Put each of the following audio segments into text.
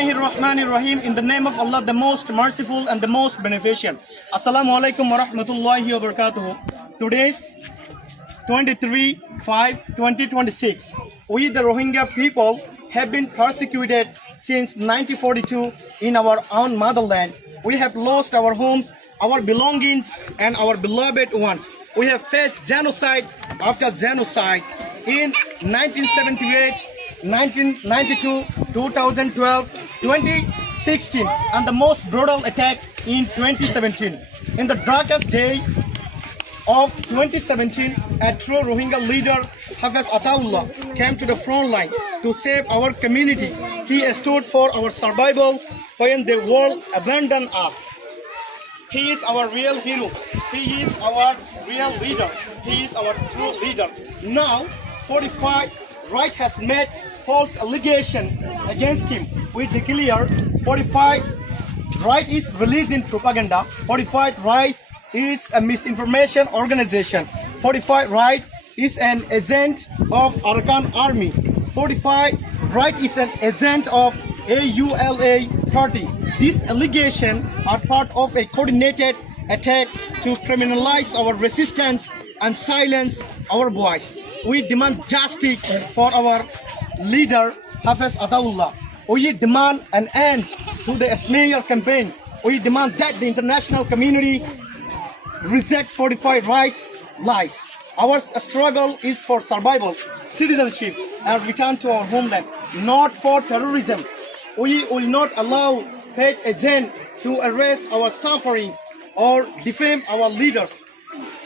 Bismillahirrahmanirrahim. In the name of Allah, the most merciful and the most beneficent. Assalamu alaikum wa rahmatullahi wa barakatuh. Today's 23/5/2026. We, the Rohingya people, have been persecuted since 1942 in our own motherland. We have lost our homes, our belongings, and our beloved ones. We have faced genocide after genocide in 1978, 1992, 2012, 2016, and the most brutal attack in 2017. In the darkest day of 2017, a true Rohingya leader, Hafiz Ataullah, came to the front line to save our community. He stood for our survival when the world abandoned us. He is our real hero. He is our real leader. He is our true leader. Now, 45 right has made false allegation against him. We declare 45 right is releasing propaganda. 45 right is a misinformation organization. 45 right is an agent of Arakan Army. 45 right is an agent of AULA party. These allegations are part of a coordinated attack to criminalize our resistance and silence our voice. We demand justice for our leader, Hafiz Ataullah. We demand an end to the smear campaign. We demand that the international community reject 45 rights lies. Our struggle is for survival, citizenship, and return to our homeland, not for terrorism. We will not allow hate agents to erase our suffering or defame our leaders.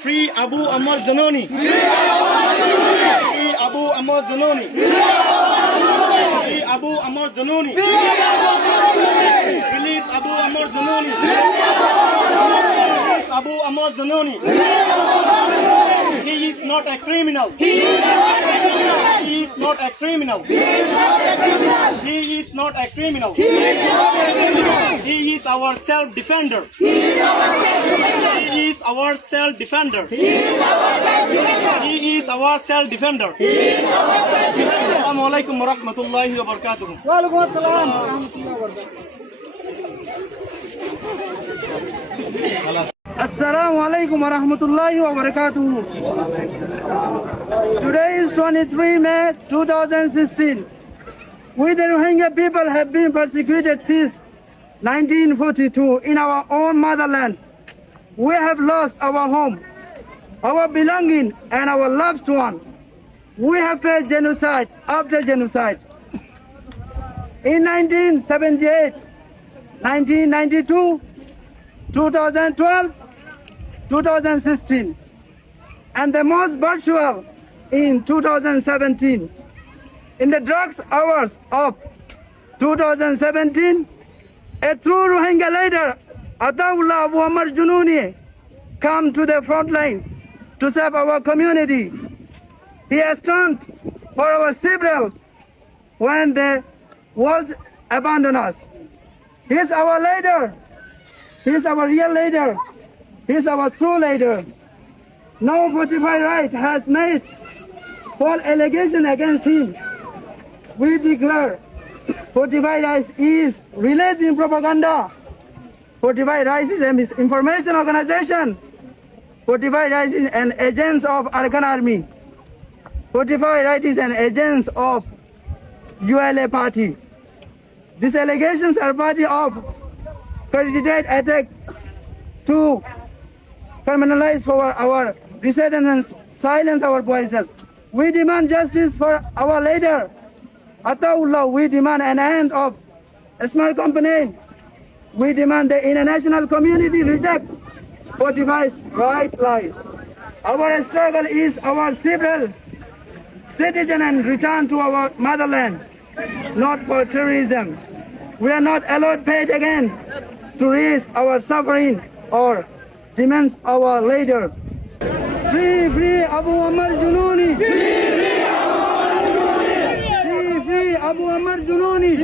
Free Abu Ammar Zanoni! Free Abu Ammar Zanoni! Free Abu Ammar Zanoni! Release Abu Ammar Zanoni! Release Abu Ammar Zanoni! He is not a criminal! He is not a criminal! He is not a criminal! He is our self-defender! He is our self-defender! He is our self-defender! Assalamu alaikum wa rahmatullahi wa barakatuh. Wa alaikum assalam wa rahmatullahi wa barakatuh. Assalamu alaikum wa rahmatullahi wa barakatuh. Today is 23 May 2016. We the Rohingya people have been persecuted since 1942 in our own motherland. We have lost our home, our belonging, and our loved one. We have faced genocide after genocide. In 1978, 1992, 2012, 2016, and the most virtual in 2017. In the dark hours of 2017, a true Rohingya leader, Ataullah Abu Ammar Jununi, come to the front line to serve our community. He has stood for our civils when the world abandoned us. He is our leader. He is our real leader. He is our true leader. No 45 right has made false allegation against him. We declare 45 right is releasing propaganda. 45 right is a misinformation organization. 45 right is an agent of Arakan Army. 45 right is an agent of ULA party. These allegations are part of coordinated attack to criminalize for our dissidents, silence our voices. We demand justice for our leader, Ataullah. We demand an end of smart campaign. We demand the international community reject 45's right lies. Our struggle is our civil citizen and return to our motherland, not for terrorism. We are not allowed paid again to raise our suffering or demands our leaders. Free, free Abu Ammar Jununi! Free Abu Ammar Jununi!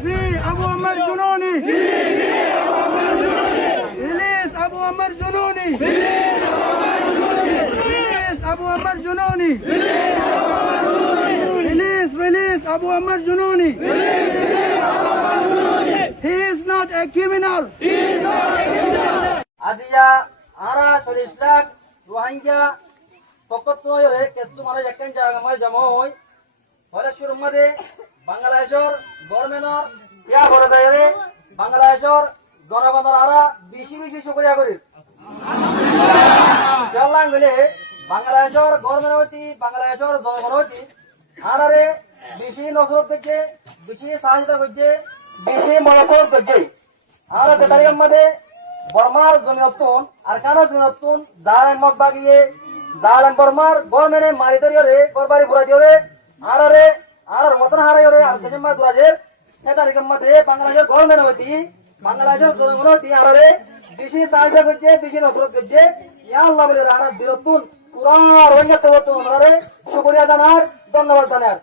Free Abu Ammar Jununi! Release Abu Ammar Jununi! Release Abu Ammar Jununi! Release Abu Ammar Muhammad Jununi. He is not a criminal. আজিয়া আরা সরিষলাক রোহিঙ্গা পকতনয়রে কেসু মানে একখান জায়গা মানে জমা হই হলে শুরুর মধ্যে বাংলাদেশের গভর্নমেন্টর ইয়া করে দেয় বাংলাদেশের জনগণের আরা বেশি বেশি শুকরিয়া করি জানলাম গেলে বাংলাদেশের গভর্নমেন্ট হইতি বাংলাদেশের জনগণ হইতি আরারে বেশি নজরত করছে বেশি সাহায্য করছে বেশি মনোযোগ করছে আর তারিখের মধ্যে বর্মার জমিয়তুন আর কানার জমিয়তুন জালেম মত বাগিয়ে জালেম বর্মার গভর্নমেন্টে মারি তরিয়রে গরবারি বুড়া দিওরে আর মতন হারাইরে আর ডিসেম্বর 2000 তারিখের মধ্যে বাংলাদেশের গভর্নমেন্ট হইতি বাংলাদেশের জনগণ হইতি আরে বেশি সাহায্য করছে বেশি নজরত করছে ইয়া আল্লাহ বলে আর বিরতুন পুরা রোহিঙ্গা তবতুন আরে শুকরিয়া জানার ধন্যবাদ জানার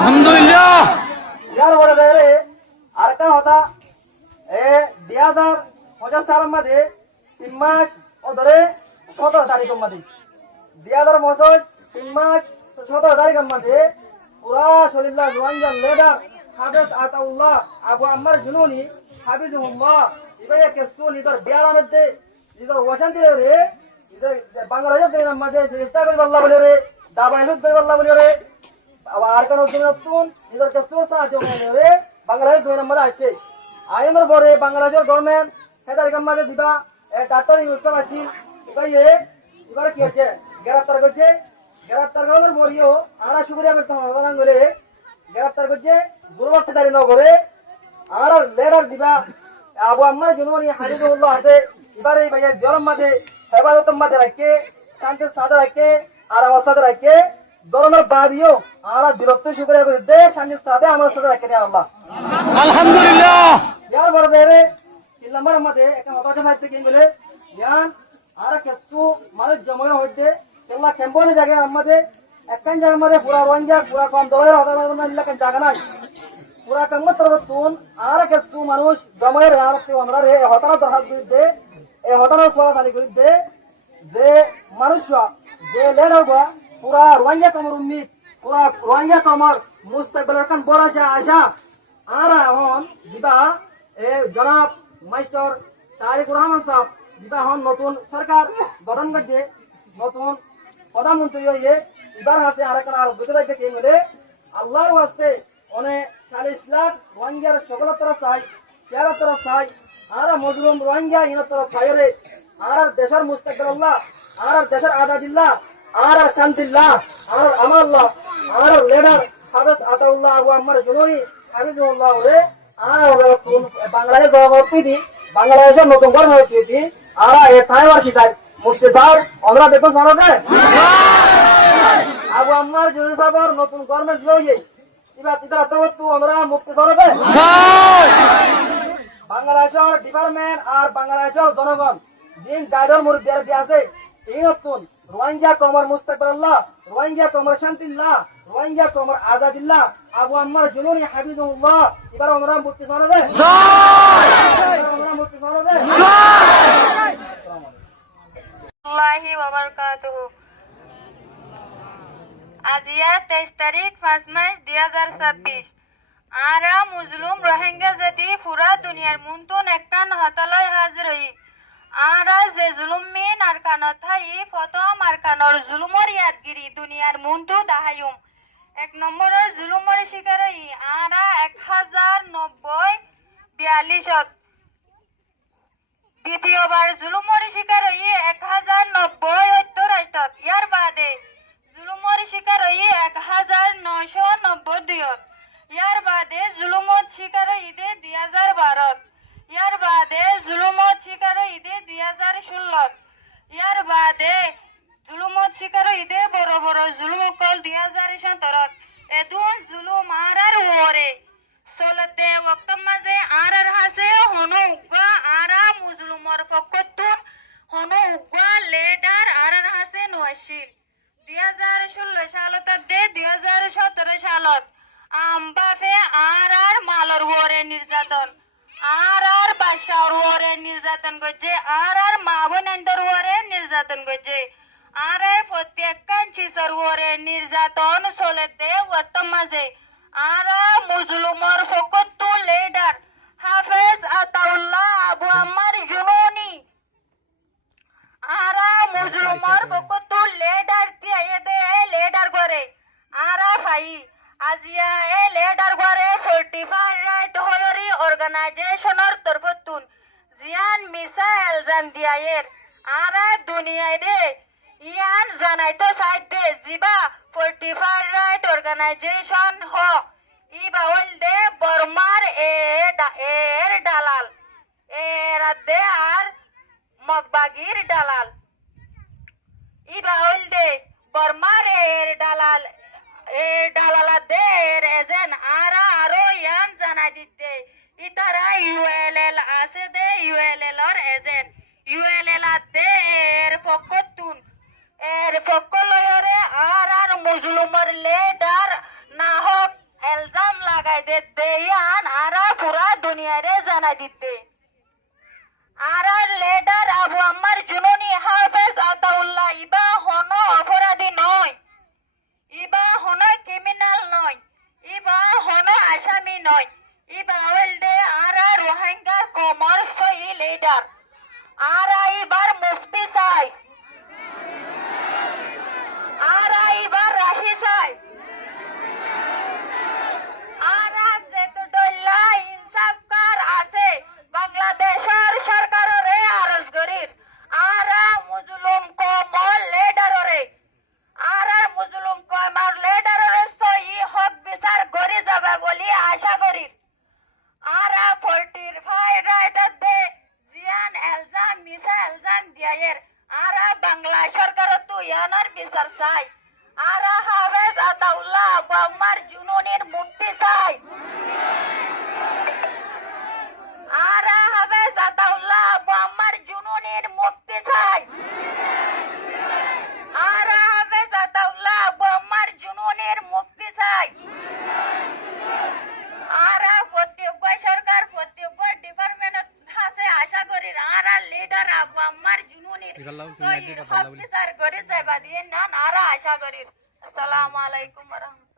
Alhamdulillah. ইয়ার বড় দেরে আর কান হতা এ 2050 সালের মধ্যে 3 মাস ধরে 17 তারিখের মধ্যে 3 মাস 17 তারিখের মধ্যে পুরা শরীফুল্লাহ রোহিঙ্গা লিডার হাফেজ আতাউল্লাহ আবু আম্মার জুনুনি হাফিজুল্লাহ ইবাইয়া কেসু নিদর বিয়ার মধ্যে নিদর ওয়াশান্তি রে ইদর বাংলাদেশের মধ্যে চেষ্টা করে আল্লাহ বলে রে দাবাইলুত করে আল্লাহ বলে রে আর কোন জমিয়তুন নিদর কেসু সাহায্য করে রে বাংলাদেশ দুই নম্বরে আসছে আইনের পরে বাংলাদেশের গভর্নমেন্ট তারিখের মধ্যে দিবা ডাক্তার ইউসুফ আসিল ইবাইয়ে এবারে কি হচ্ছে গ্রেফতার করার পরেও আমরা শুকরিয়া করতে হবে বলে গ্রেফতার করছে দুর্বর্তদারি ন করে আর লেটার দিবা আবু আম্মার জুনুনি হাফিজুল্লাহ আছে এবারে ভাইয়া জলম মাঝে হেফাজতের মাঝে রাখে শান্তির সাথে রাখে আর আমার সাথে রাখে ধরনের বাদিও আমরা বিরক্ত শুকরিয়া করে দে শান্তির সাথে আমার সাথে রাখে দেয় আল্লাহ Alhamdulillah. ইয়ার বড় দেরে 3 নম্বরের মধ্যে একটা হতাশা থাকতে কি বলে জ্ঞান আর কিছু মানুষ জমা হইতে কেলা ক্যাম্পনে জায়গা আমাদের একখান জায়গার মধ্যে পুরা রোহিঙ্গা পুরা কম দলের হতাশা জায়গা নাই পুরা কামত রবতুন আর কিছু মানুষ জমায়ের আর আমরা রে হতাশা দহাল দিতে এই হতাশা সোলা দালি করিতে যে মানুষ যে লেড হবা পুরা রোহিঙ্গা কমর উম্মিদ পুরা রোহিঙ্গা কমর মুস্তাকবিলের কান বড় আশা আর এখন দিবা জনাব মাস্টার তারিকুর রহমান সাহেব দিবা এখন নতুন সরকার গঠন করছে নতুন প্রধানমন্ত্রী হয়ে এবার হাতে আর একটা আর দুটো দেখে মিলে আল্লাহর ওয়াস্তে অনেক 40 লাখ রোহিঙ্গার সকলের তরফ চাই চেয়ারের তরফ চাই আর মজলুম রোহিঙ্গা ইনের তরফ চাই রে আর দেশের মুস্তাকবিল্লাহ আর দেশের আজাদিল্লাহ আর শান্তিল্লাহ আর আমাল্লাহ আর লিডার হাফেজ আতাউল্লাহ আবু আম্মার জুনুনি হাফিজুল্লাহ রে আর বাংলাদেশ গভর্নমেন্ট বাংলাদেশের নতুন গভর্নমেন্ট আর এ থাইওয়ার কি তাই মুক্তি দাও আমরা দেখুন জানা যায় আবু আম্মার জুনুনি সাহেবের নতুন গভর্নমেন্ট লইয়ে এবার তিতারা তো আমরা মুক্তি জানা যায় বাংলাদেশের ডিপার্টমেন্ট আর বাংলাদেশের জনগণ দিন গাইডর মুরব্বী আছে এই নতুন রোহিঙ্গা কমর মুস্তাকবিল্লাহ রোহিঙ্গা কমর শান্তিল্লাহ রোহিঙ্গা কমর আজাদিল্লাহ আবু আম্মার জুনুনি হাফিজুল্লাহ এবার আমরা মুক্তি জানা যায় আমরা মুক্তি জানা যায় আল্লাহি ওয়া বারাকাতুহু আজিয়া 23 তারিখ 5 মাস 2026 আরা মুজলুম রোহিঙ্গা জাতি পুরা দুনিয়ার মুনতুন একখান হতালয় হাজির হই আরা যে জুলুম মিন আর কানথাই প্রথম আর কানর জুলুমর ইয়াদগিরি দুনিয়ার মুনতু দাহায়ুম এক নম্বরের জুলুমর শিকার হই আরা 1090 দ্বিতীয়বার জুলুমর শিকার হই 1090 রাষ্ট্রত ইয়ার বাদে জুলুমর শিকার হই 1992 ইয়ার বাদে জুলুমত শিকার হইতে 2012 ইয়ার বাদে জুলুমত শিকার হইতে 2016 ইয়ার বাদে জুলুমত শিকার হইতে বড় বড় জুলুম কল 2017 এদুন জুলুম আরার ওরে চলতে ওক্ত মাঝে আরার হাসে হনো উগা আরা মুজলুমর পক্ষতুন হনো উগা লেডার আরার হাসে নওয়াশিল 2016 সালত দে 2017 সালত আমবাফে আর মালর ওরে নির্যাতন আর বাসার ওরে নির্যাতন করছে আর মা বোনেন্দের ওরে নির্যাতন করছে আর প্রত্যেক কাঞ্চিসর ওরে নির্যাতন চলেতে ওত মাঝে আরা মুজলুমর ফকতু লিডার হাফেজ আতাউল্লাহ আবু আম্মার জুনুনি আরা মুজলুমর ফকতু লিডার তিয়ায়ে দে লিডার করে আরা ফাই আজিয়া এ লিডার করে 45 রাইট হয়রি অর্গানাইজেশনের তরফতুন জিয়ান মিসাইল জান দিয়ায়ের আরা দুনিয়ায় রে ইয়ান জানাইতো সাইতে জিবা 45 রাইট অর্গানাইজেশন হ ইবা হলদে বর্মার এর দালাল এরাদে আর মগবাগির দালাল ইবা হলদে বর্মার এর দালালাদে এজেন আরা আরো ইয়ান জানাই দিতে ইতারা ইউএলএল আছে দে ইউএলএল এর এজেন্ট ইউএলএল আদে এর পক্ষতুন এর পক্ষ লয়রে আর মুজলুমর লিডার না হোক এলজাম লাগাই দে দেয়ান আরা পুরা দুনিয়ারে জানাই দিতে আরা লিডার আবু আম্মার জুনুনি হাফেজ আতাউল্লাহ ইবা হন অপরাধী নয় ইবা হন ক্রিমিনাল নয় ইবা হন আসামি নয় ইবা হলদে আরা রোহিঙ্গার কমর সই লিডার আরা ইবার মুফতি চাই আরা ইবার রাহি চাই আরা যেতডল্লা ইনসাফকার আছে বাংলাদেশের সরকাররে আরজ গরির আরা মুজলুম কমল লিডাররে আরা মুজলুম কমল লিডাররে সই হক বিচার গরি যাবে বলি আশা করি আরা 45 রাইটার দে জিয়ান এলজাম মিসা এলজাম দিয়ায়ের আরা বাংলা সরকার তো ইয়ানোর বিচার চাই আরা হাফেজ আতাউল্লাহ আবু আম্মার জুনুনির মুক্তি চাই আরা হাফেজ আতাউল্লাহ আবু আম্মার জুনুনির মুক্তি চাই আরা হাফেজ আতাউল্লাহ আবু আম্মার জুনুনির মুক্তি চাই আরা প্রত্যেক সরকার প্রত্যেক ডিপার্টমেন্ট আছে আশা করি আরা লিডার আবু আম্মার জুনুনির হক বিচার করে যাবা দিয়ে না আরা আশা করি আসসালামু আলাইকুম ওয়া রাহমাতুল্লাহ।